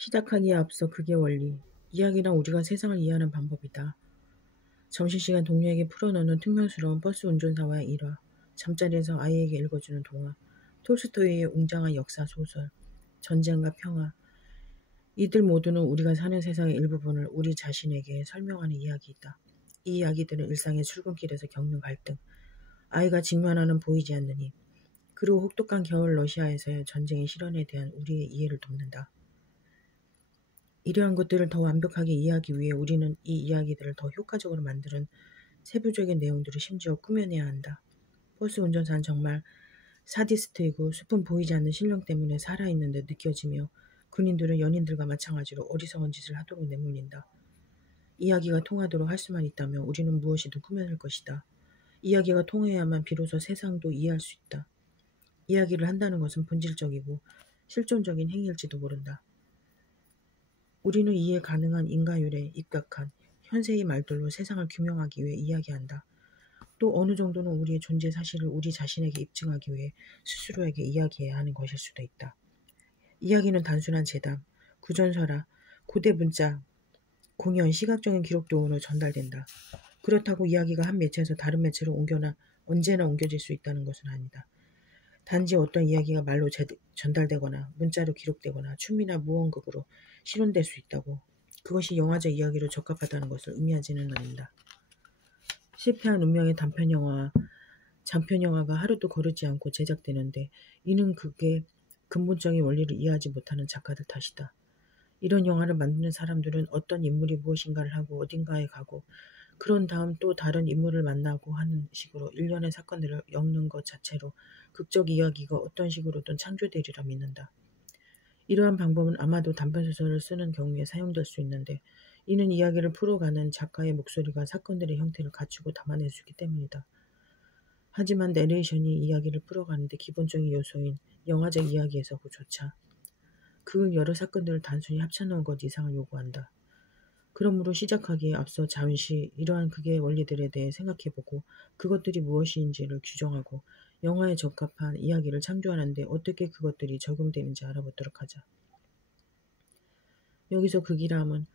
시작하기에 앞서 그게 원리. 이야기란 우리가 세상을 이해하는 방법이다. 점심시간 동료에게 풀어놓는 퉁명스러운 버스 운전사와의 일화, 잠자리에서 아이에게 읽어주는 동화, 톨스토이의 웅장한 역사 소설, 전쟁과 평화. 이들 모두는 우리가 사는 세상의 일부분을 우리 자신에게 설명하는 이야기이다. 이 이야기들은 일상의 출근길에서 겪는 갈등, 아이가 직면하는 보이지 않는 힘, 그리고 혹독한 겨울 러시아에서의 전쟁의 실현에 대한 우리의 이해를 돕는다. 이러한 것들을 더 완벽하게 이해하기 위해 우리는 이 이야기들을 더 효과적으로 만드는 세부적인 내용들을 심지어 꾸며내야 한다. 버스 운전사는 정말 사디스트이고 숲은 보이지 않는 신령 때문에 살아있는 듯 느껴지며 군인들은 연인들과 마찬가지로 어리석은 짓을 하도록 내몰린다. 이야기가 통하도록 할 수만 있다면 우리는 무엇이든 꾸며낼 것이다. 이야기가 통해야만 비로소 세상도 이해할 수 있다. 이야기를 한다는 것은 본질적이고 실존적인 행위일지도 모른다. 우리는 이해 가능한 인과율에 입각한 현세의 말들로 세상을 규명하기 위해 이야기한다. 또 어느 정도는 우리의 존재 사실을 우리 자신에게 입증하기 위해 스스로에게 이야기해야 하는 것일 수도 있다. 이야기는 단순한 재담, 구전설화, 고대 문자, 공연, 시각적인 기록 등으로 전달된다. 그렇다고 이야기가 한 매체에서 다른 매체로 언제나 옮겨질 수 있다는 것은 아니다. 단지 어떤 이야기가 말로 전달되거나 문자로 기록되거나 춤이나 무언극으로 실현될 수 있다고 그것이 영화적 이야기로 적합하다는 것을 의미하지는 않는다. 실패한 운명의 단편영화와 장편영화가 하루도 거르지 않고 제작되는데 이는 그게 근본적인 원리를 이해하지 못하는 작가들 탓이다. 이런 영화를 만드는 사람들은 어떤 인물이 무엇인가를 하고 어딘가에 가고 그런 다음 또 다른 인물을 만나고 하는 식으로 일련의 사건들을 엮는 것 자체로 극적 이야기가 어떤 식으로든 창조되리라 믿는다. 이러한 방법은 아마도 단편소설을 쓰는 경우에 사용될 수 있는데 이는 이야기를 풀어가는 작가의 목소리가 사건들의 형태를 갖추고 담아낼 수 있기 때문이다. 하지만 내레이션이 이야기를 풀어가는데 기본적인 요소인 영화적 이야기에서조차 그 여러 사건들을 단순히 합쳐놓은 것 이상을 요구한다. 그러므로 시작하기에 앞서 잠시 이러한 극의 원리들에 대해 생각해보고 그것들이 무엇인지를 규정하고 영화에 적합한 이야기를 창조하는데 어떻게 그것들이 적용되는지 알아보도록 하자. 여기서 극이람은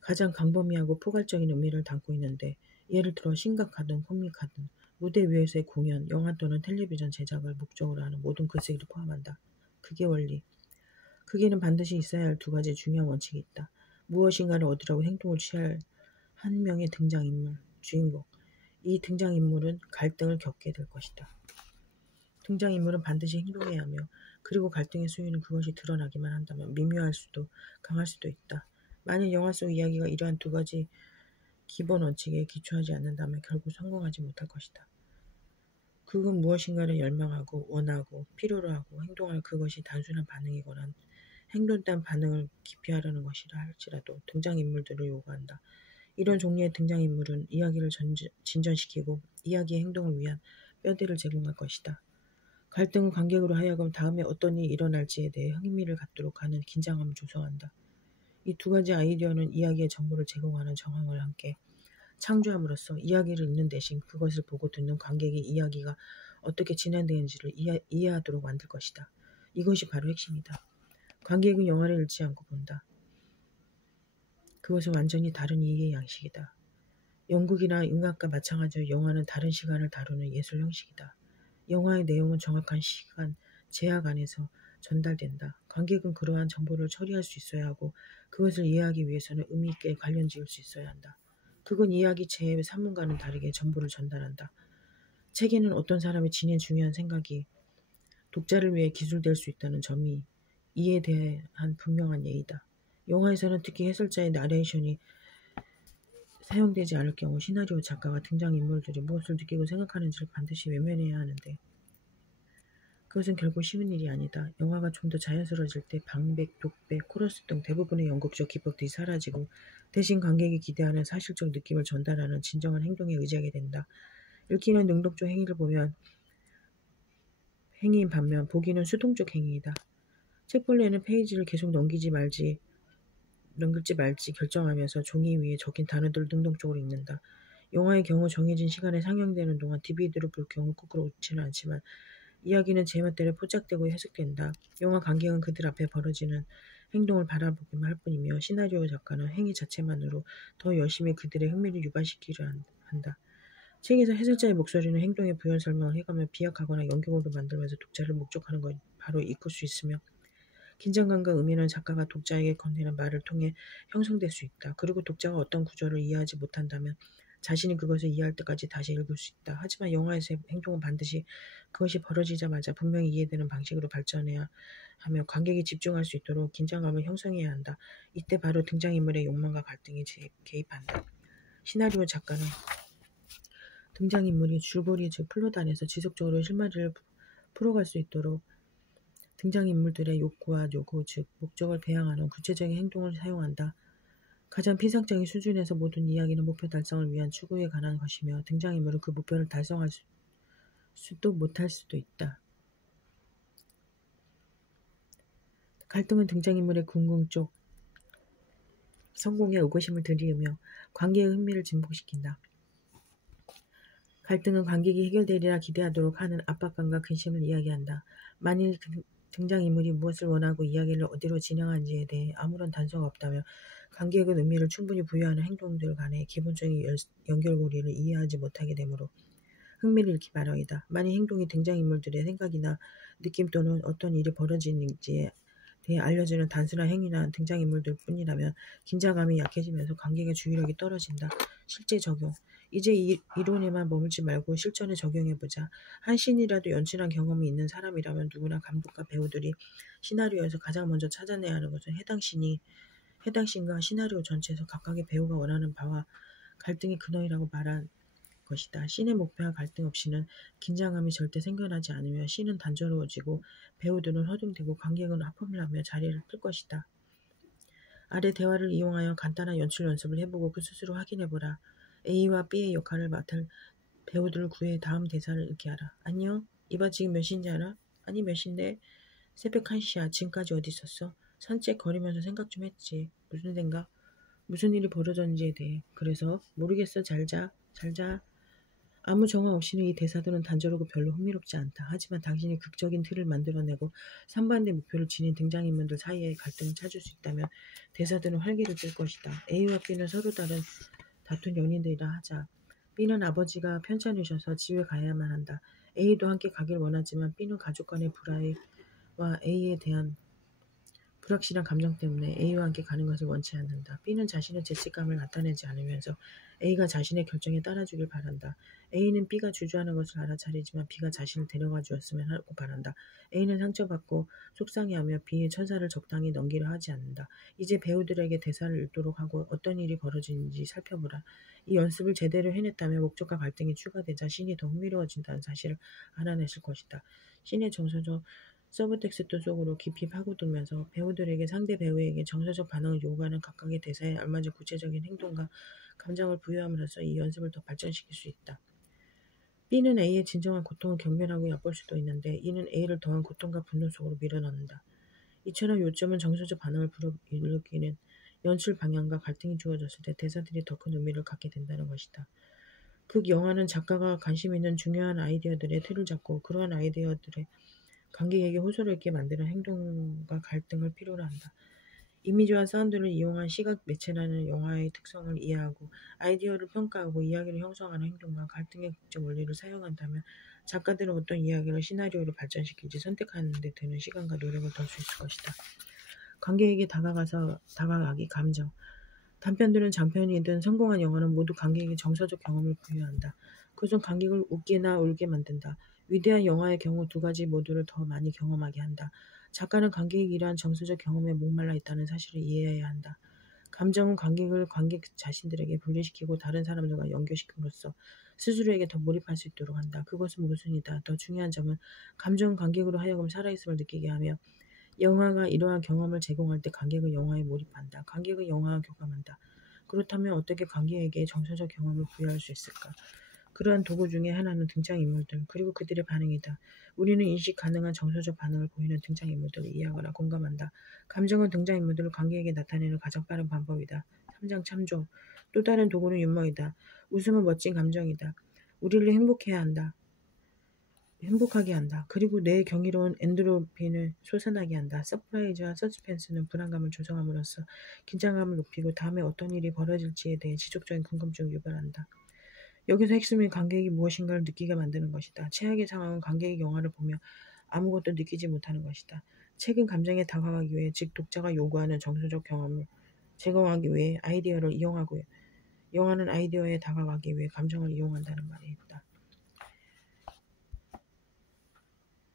가장 광범위하고 포괄적인 의미를 담고 있는데 예를 들어 심각하든 코믹하든 무대 위에서의 공연, 영화 또는 텔레비전 제작을 목적으로 하는 모든 글쓰기를 포함한다. 극의 원리. 극에는 반드시 있어야 할 두 가지 중요한 원칙이 있다. 무엇인가를 얻으려고 행동을 취할 한 명의 등장인물, 주인공. 이 등장인물은 갈등을 겪게 될 것이다. 등장인물은 반드시 행동해야 하며 그리고 갈등의 수위는 그것이 드러나기만 한다면 미묘할 수도 강할 수도 있다. 만약 영화 속 이야기가 이러한 두 가지 기본 원칙에 기초하지 않는다면 결국 성공하지 못할 것이다. 극은 무엇인가를 열망하고 원하고 필요로 하고 행동할 그것이 단순한 반응이거나 행동단 반응을 기피하려는 것이라 할지라도 등장인물들을 요구한다. 이런 종류의 등장인물은 이야기를 진전시키고 이야기의 행동을 위한 뼈대를 제공할 것이다. 갈등은 관객으로 하여금 다음에 어떤 일이 일어날지에 대해 흥미를 갖도록 하는 긴장감을 조성한다. 이 두 가지 아이디어는 이야기의 정보를 제공하는 정황을 함께 창조함으로써 이야기를 읽는 대신 그것을 보고 듣는 관객이 이야기가 어떻게 진행되는지를 이해하도록 만들 것이다. 이것이 바로 핵심이다. 관객은 영화를 읽지 않고 본다. 그것은 완전히 다른 이해의 양식이다. 연극이나 음악과 마찬가지로 영화는 다른 시간을 다루는 예술 형식이다. 영화의 내용은 정확한 시간, 제약 안에서 전달된다. 관객은 그러한 정보를 처리할 수 있어야 하고 그것을 이해하기 위해서는 의미 있게 관련 지을 수 있어야 한다. 그건 이야기체의 산문과는 다르게 정보를 전달한다. 책에는 어떤 사람의 지닌 중요한 생각이 독자를 위해 기술될 수 있다는 점이 이에 대한 분명한 예의다. 영화에서는 특히 해설자의 나레이션이 사용되지 않을 경우 시나리오 작가가 등장인물들이 무엇을 느끼고 생각하는지를 반드시 외면해야 하는데 그것은 결코 쉬운 일이 아니다. 영화가 좀 더 자연스러워질 때 방백, 독백, 코러스 등 대부분의 연극적 기법들이 사라지고 대신 관객이 기대하는 사실적 느낌을 전달하는 진정한 행동에 의지하게 된다. 읽기는 능동적 행위를 보면 행위인 반면 보기는 수동적 행위이다. 책 본래는 페이지를 계속 넘길지 말지 결정하면서 종이 위에 적힌 단어들을 능동적으로 읽는다. 영화의 경우 정해진 시간에 상영되는 동안 DVD를 볼 경우 거꾸로 옳지는 않지만 이야기는 제멋대로 포착되고 해석된다. 영화 관객은 그들 앞에 벌어지는 행동을 바라보기만 할 뿐이며 시나리오 작가는 행위 자체만으로 더 열심히 그들의 흥미를 유발시키려 한다. 책에서 해설자의 목소리는 행동의 부연 설명을 해가며 비약하거나 연결고를 만들면서 독자를 목적하는 걸 바로 이끌 수 있으며 긴장감과 의미는 작가가 독자에게 건네는 말을 통해 형성될 수 있다. 그리고 독자가 어떤 구조를 이해하지 못한다면 자신이 그것을 이해할 때까지 다시 읽을 수 있다. 하지만 영화에서의 행동은 반드시 그것이 벌어지자마자 분명히 이해되는 방식으로 발전해야 하며 관객이 집중할 수 있도록 긴장감을 형성해야 한다. 이때 바로 등장인물의 욕망과 갈등이 개입한다. 시나리오 작가는 등장인물이 줄거리 즉 플롯 안에서 지속적으로 실마리를 풀어갈 수 있도록 등장인물들의 욕구와 요구 즉 목적을 배양하는 구체적인 행동을 사용한다. 가장 피상적인 수준에서 모든 이야기는 목표 달성을 위한 추구에 관한 것이며 등장인물은 그 목표를 달성할 수도 못할 수도 있다. 갈등은 등장인물의 궁극적 성공에 의구심을 들이우며 관객의 흥미를 증폭시킨다. 갈등은 관객이 해결되리라 기대하도록 하는 압박감과 근심을 이야기한다. 만일 등장인물이 무엇을 원하고 이야기를 어디로 진행하는지에 대해 아무런 단서가 없다면 관객은 의미를 충분히 부여하는 행동들 간의 기본적인 연결고리를 이해하지 못하게 되므로 흥미를 잃기 마련이다. 만일 행동이 등장인물들의 생각이나 느낌 또는 어떤 일이 벌어지는지에 대해 알려주는 단순한 행위나 등장인물들 뿐이라면 긴장감이 약해지면서 관객의 주의력이 떨어진다. 실제 적용. 이제 이론에만 머물지 말고 실전에 적용해보자. 한 씬이라도 연출한 경험이 있는 사람이라면 누구나 감독과 배우들이 시나리오에서 가장 먼저 찾아내야 하는 것은 해당 씬과 시나리오 전체에서 각각의 배우가 원하는 바와 갈등의 근원이라고 말한 것이다. 씬의 목표와 갈등 없이는 긴장감이 절대 생겨나지 않으며 씬은 단조로워지고 배우들은 허둥대고 관객은 하품을 하며 자리를 틀 것이다. 아래 대화를 이용하여 간단한 연출 연습을 해보고 그 스스로 확인해보라. A와 B의 역할을 맡을 배우들을 구해 다음 대사를 읽게 하라. 안녕? 이봐 지금 몇 시인지 알아? 아니 몇 시인데? 새벽 1시야. 지금까지 어디 있었어? 산책 거리면서 생각 좀 했지. 무슨 생각? 무슨 일이 벌어졌는지에 대해. 그래서? 모르겠어. 잘 자. 잘 자. 아무 정황 없이는 이 대사들은 단조롭고 별로 흥미롭지 않다. 하지만 당신이 극적인 틀을 만들어내고 상반대 목표를 지닌 등장인물들 사이의 갈등을 찾을 수 있다면 대사들은 활기를 띨 것이다. A와 B는 서로 다른 다툰 연인들이라 하자. B는 아버지가 편찮으셔서 집에 가야만 한다. A도 함께 가길 원하지만 B는 가족 간의 불화와 A에 대한 불확실한 감정 때문에 A와 함께 가는 것을 원치 않는다. B는 자신의 죄책감을 나타내지 않으면서 A가 자신의 결정에 따라주길 바란다. A는 B가 주저하는 것을 알아차리지만 B가 자신을 데려가 주었으면 하고 바란다. A는 상처받고 속상해하며 B의 천사를 적당히 넘기려 하지 않는다. 이제 배우들에게 대사를 읽도록 하고 어떤 일이 벌어지는지 살펴보라. 이 연습을 제대로 해냈다면 목적과 갈등이 추가되자 씬이 더 흥미로워진다는 사실을 알아냈을 것이다. 씬의 정서적 서브텍스트 속으로 깊이 파고들면서 배우들에게 상대 배우에게 정서적 반응을 요구하는 각각의 대사에 알맞은 구체적인 행동과 감정을 부여함으로써 이 연습을 더 발전시킬 수 있다. B는 A의 진정한 고통을 경멸하고 얕볼 수도 있는데 이는 A를 더한 고통과 분노 속으로 밀어넣는다. 이처럼 요점은 정서적 반응을 불러일으키는 연출 방향과 갈등이 주어졌을 때 대사들이 더 큰 의미를 갖게 된다는 것이다. 극 영화는 작가가 관심 있는 중요한 아이디어들의 틀을 잡고 그러한 아이디어들의 관객에게 호소를 있게 만드는 행동과 갈등을 필요로 한다. 이미지와 사운드를 이용한 시각 매체라는 영화의 특성을 이해하고 아이디어를 평가하고 이야기를 형성하는 행동과 갈등의 극적 원리를 사용한다면 작가들은 어떤 이야기를 시나리오로 발전시킬지 선택하는 데 드는 시간과 노력을 덜 수 있을 것이다. 관객에게 다가가기 감정. 단편들은 장편이든 성공한 영화는 모두 관객에게 정서적 경험을 부여한다. 그것은 관객을 웃기나 울게 만든다. 위대한 영화의 경우 두 가지 모두를 더 많이 경험하게 한다. 작가는 관객이 이러한 정서적 경험에 목말라 있다는 사실을 이해해야 한다. 감정은 관객을 관객 자신들에게 분리시키고 다른 사람들과 연결시킴으로써 스스로에게 더 몰입할 수 있도록 한다. 그것은 모순이다. 더 중요한 점은 감정은 관객으로 하여금 살아있음을 느끼게 하며 영화가 이러한 경험을 제공할 때 관객은 영화에 몰입한다. 관객은 영화와 교감한다. 그렇다면 어떻게 관객에게 정서적 경험을 부여할 수 있을까? 그러한 도구 중에 하나는 등장인물들, 그리고 그들의 반응이다. 우리는 인식 가능한 정서적 반응을 보이는 등장인물들을 이해하거나 공감한다. 감정은 등장인물들을 관객에게 나타내는 가장 빠른 방법이다. 3장 참조. 또 다른 도구는 유머이다. 웃음은 멋진 감정이다. 우리를 행복해야 한다. 행복하게 한다. 그리고 뇌의 경이로운 엔도르핀을 솟아나게 한다. 서프라이즈와 서스펜스는 불안감을 조성함으로써 긴장감을 높이고 다음에 어떤 일이 벌어질지에 대해 지속적인 궁금증을 유발한다. 여기서 핵심은 관객이 무엇인가를 느끼게 만드는 것이다. 최악의 상황은 관객이 영화를 보며 아무것도 느끼지 못하는 것이다. 책은 감정에 다가가기 위해, 즉 독자가 요구하는 정서적 경험을 제공하기 위해 아이디어를 이용하고요. 영화는 아이디어에 다가가기 위해 감정을 이용한다는 말이 있다.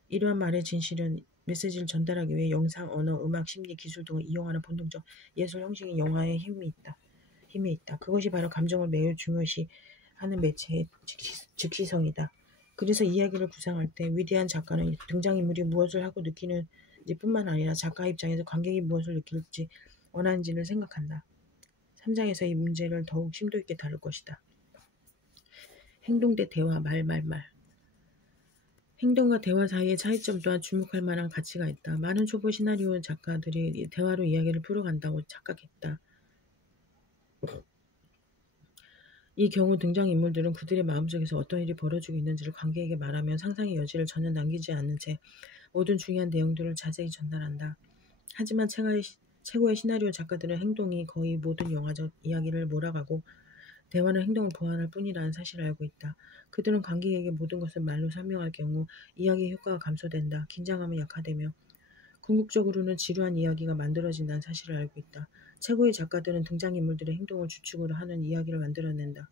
이러한 말의 진실은 메시지를 전달하기 위해 영상, 언어, 음악, 심리, 기술 등을 이용하는 본능적 예술 형식인 영화에 힘이 있다. 그것이 바로 감정을 매우 중요시 하는 매체의 즉시성이다. 그래서 이야기를 구상할 때 위대한 작가는 등장인물이 무엇을 하고 느끼는지 뿐만 아니라 작가 입장에서 관객이 무엇을 느낄지 원하는지를 생각한다. 3장에서 이 문제를 더욱 심도 있게 다룰 것이다. 행동 대 대화, 말. 행동과 대화 사이의 차이점 또한 주목할 만한 가치가 있다. 많은 초보 시나리오 작가들이 대화로 이야기를 풀어간다고 착각했다. 이 경우 등장인물들은 그들의 마음속에서 어떤 일이 벌어지고 있는지를 관객에게 말하면 상상의 여지를 전혀 남기지 않는 채 모든 중요한 내용들을 자세히 전달한다. 하지만 최고의 시나리오 작가들의 행동이 거의 모든 영화적 이야기를 몰아가고 대화는 행동을 보완할 뿐이라는 사실을 알고 있다. 그들은 관객에게 모든 것을 말로 설명할 경우 이야기의 효과가 감소된다. 긴장감이 약화되며 궁극적으로는 지루한 이야기가 만들어진다는 사실을 알고 있다. 최고의 작가들은 등장인물들의 행동을 주축으로 하는 이야기를 만들어낸다.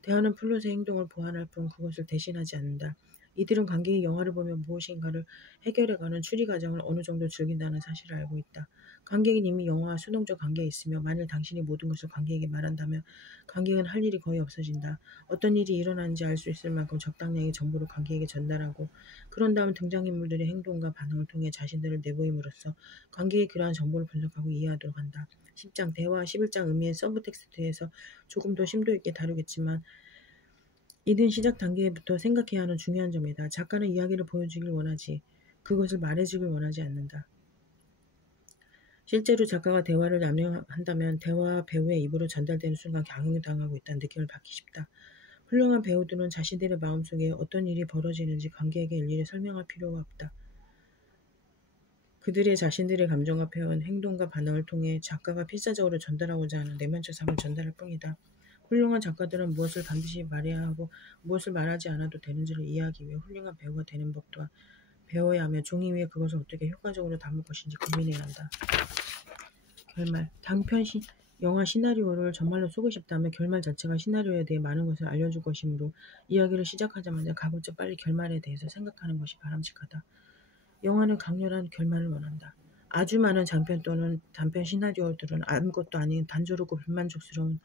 대화는 플롯의 행동을 보완할 뿐 그것을 대신하지 않는다. 이들은 관객이 영화를 보며 무엇인가를 해결해가는 추리 과정을 어느 정도 즐긴다는 사실을 알고 있다. 관객은 이미 영화와 수동적 관계에 있으며 만일 당신이 모든 것을 관객에게 말한다면 관객은 할 일이 거의 없어진다. 어떤 일이 일어나는지 알 수 있을 만큼 적당량의 정보를 관객에게 전달하고 그런 다음 등장인물들의 행동과 반응을 통해 자신들을 내보임으로써 관객이 그러한 정보를 분석하고 이해하도록 한다. 10장 대화, 11장 의미의 서브텍스트에서 조금 더 심도 있게 다루겠지만 이는 시작 단계부터 생각해야 하는 중요한 점이다. 작가는 이야기를 보여주길 원하지 그것을 말해주길 원하지 않는다. 실제로 작가가 대화를 남용한다면 대화와 배우의 입으로 전달되는 순간 강요당하고 있다는 느낌을 받기 쉽다. 훌륭한 배우들은 자신들의 마음속에 어떤 일이 벌어지는지 관객에게 일일이 설명할 필요가 없다. 그들의 자신들의 감정과 표현, 행동과 반응을 통해 작가가 필사적으로 전달하고자 하는 내면적 삶을 전달할 뿐이다. 훌륭한 작가들은 무엇을 반드시 말해야 하고 무엇을 말하지 않아도 되는지를 이해하기 위해 훌륭한 배우가 되는 법 또한 배워야 하며 종이 위에 그것을 어떻게 효과적으로 담을 것인지 고민해야 한다. 결말. 단편 영화 시나리오를 정말로 쓰고 싶다면 결말 자체가 시나리오에 대해 많은 것을 알려줄 것이므로 이야기를 시작하자마자 가급적 빨리 결말에 대해서 생각하는 것이 바람직하다. 영화는 강렬한 결말을 원한다. 아주 많은 장편 또는 단편 시나리오들은 아무것도 아닌 단조롭고 불만족스러운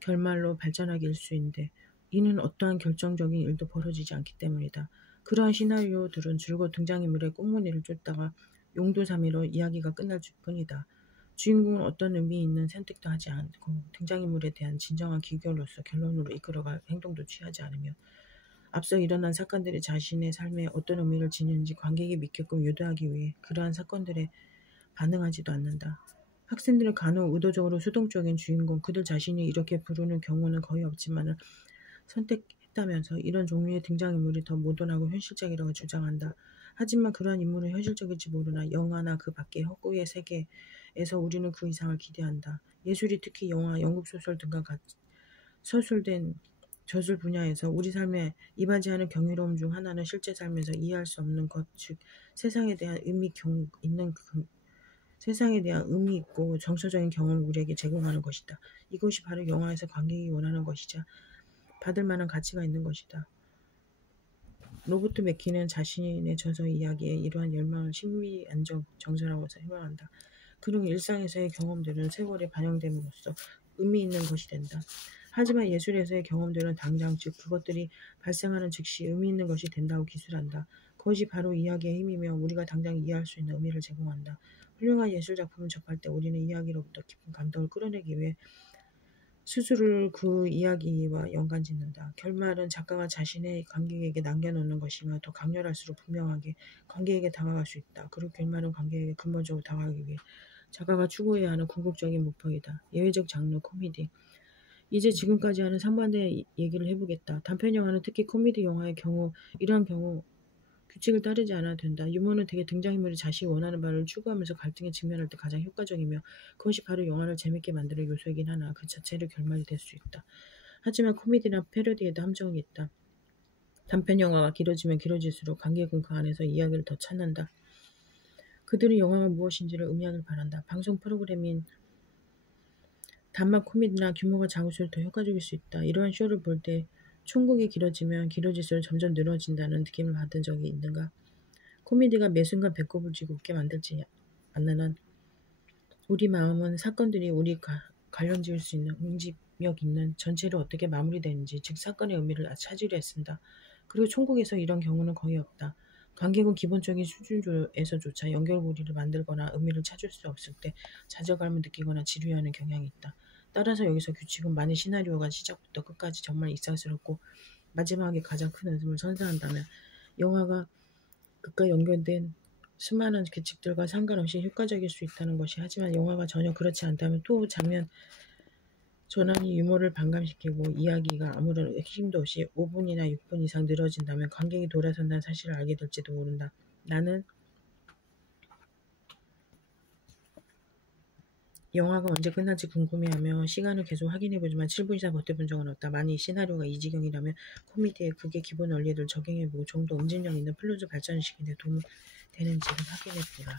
결말로 발전하기 일쑤인데 이는 어떠한 결정적인 일도 벌어지지 않기 때문이다. 그러한 시나리오들은 줄곧 등장인물의 꽁무니를 쫓다가 용도사미로 이야기가 끝날 뿐이다. 주인공은 어떤 의미 있는 선택도 하지 않고 등장인물에 대한 진정한 기교로서 결론으로 이끌어갈 행동도 취하지 않으며 앞서 일어난 사건들이 자신의 삶에 어떤 의미를 지니는지 관객이 믿게끔 유도하기 위해 그러한 사건들에 반응하지도 않는다. 학생들은 간혹 의도적으로 수동적인 주인공, 그들 자신이 이렇게 부르는 경우는 거의 없지만 선택했다면서 이런 종류의 등장인물이 더 모던하고 현실적이라고 주장한다. 하지만 그러한 인물은 현실적일지 모르나 영화나 그 밖의 허구의 세계에서 우리는 그 이상을 기대한다. 예술이 특히 영화, 연극소설 등과 같이 서술된 저술 분야에서 우리 삶에 이바지하는 경이로움 중 하나는 실제 삶에서 이해할 수 없는 것, 즉 세상에 대한 세상에 대한 의미 있고 정서적인 경험을 우리에게 제공하는 것이다. 이것이 바로 영화에서 관객이 원하는 것이자 받을 만한 가치가 있는 것이다. 로버트 맥키는 자신의 저서 이야기에 이러한 열망을 심리 안정 정서라고 설명한다. 그런 일상에서의 경험들은 세월에 반영됨으로써 의미 있는 것이 된다. 하지만 예술에서의 경험들은 당장 즉 그것들이 발생하는 즉시 의미 있는 것이 된다고 기술한다. 그것이 바로 이야기의 힘이며 우리가 당장 이해할 수 있는 의미를 제공한다. 훌륭한 예술작품을 접할 때 우리는 이야기로부터 깊은 감동을 끌어내기 위해 스스로를 그 이야기와 연관짓는다. 결말은 작가가 자신의 관객에게 남겨놓는 것이며 더 강렬할수록 분명하게 관객에게 다가갈 수 있다. 그리고 결말은 관객에게 근본적으로 다가가기 위해 작가가 추구해야 하는 궁극적인 목표이다. 예외적 장르 코미디. 이제 지금까지 하는 상반된 얘기를 해보겠다. 단편 영화는 특히 코미디 영화의 경우 이러한 경우 규칙을 따르지 않아도 된다. 유머는 대개 등장인물이 자신이 원하는 바를 추구하면서 갈등에 직면할 때 가장 효과적이며 그것이 바로 영화를 재밌게 만드는 요소이긴 하나 그 자체로 결말이 될 수 있다. 하지만 코미디나 패러디에도 함정이 있다. 단편 영화가 길어지면 길어질수록 관객은 그 안에서 이야기를 더 찾는다. 그들이 영화가 무엇인지를 의미하길 바란다. 방송 프로그램인 단막 코미디나 규모가 작을수록 더 효과적일 수 있다. 이러한 쇼를 볼 때 총국이 길어지면 길어질수록 점점 늘어진다는 느낌을 받은 적이 있는가? 코미디가 매 순간 배꼽을 쥐고 웃게 만들지 않는 한 우리 마음은 사건들이 우리 관련 지을 수 있는 응집력 있는 전체로 어떻게 마무리되는지 즉 사건의 의미를 찾으려 애쓴다. 그리고 총국에서 이런 경우는 거의 없다. 관객은 기본적인 수준에서조차 연결고리를 만들거나 의미를 찾을 수 없을 때 좌절감을 느끼거나 지루해하는 경향이 있다. 따라서 여기서 규칙은 만일 시나리오가 시작부터 끝까지 정말 이상스럽고 마지막에 가장 큰 웃음을 선사한다면 영화가 극과 연결된 수많은 규칙들과 상관없이 효과적일 수 있다는 것이 하지만 영화가 전혀 그렇지 않다면 또 장면 전환이 유머를 반감시키고 이야기가 아무런 핵심도 없이 5분이나 6분 이상 늘어진다면 관객이 돌아선다는 사실을 알게 될지도 모른다. 나는 영화가 언제 끝날지 궁금해하며 시간을 계속 확인해보지만 7분 이상 버텨본 적은 없다. 만일 시나리오가 이 지경이라면 코미디에 극의 기본 원리를 적용해보고 좀 더 응집력 있는 플롯을 발전시키는 데 도움이 되는지를 확인해보라.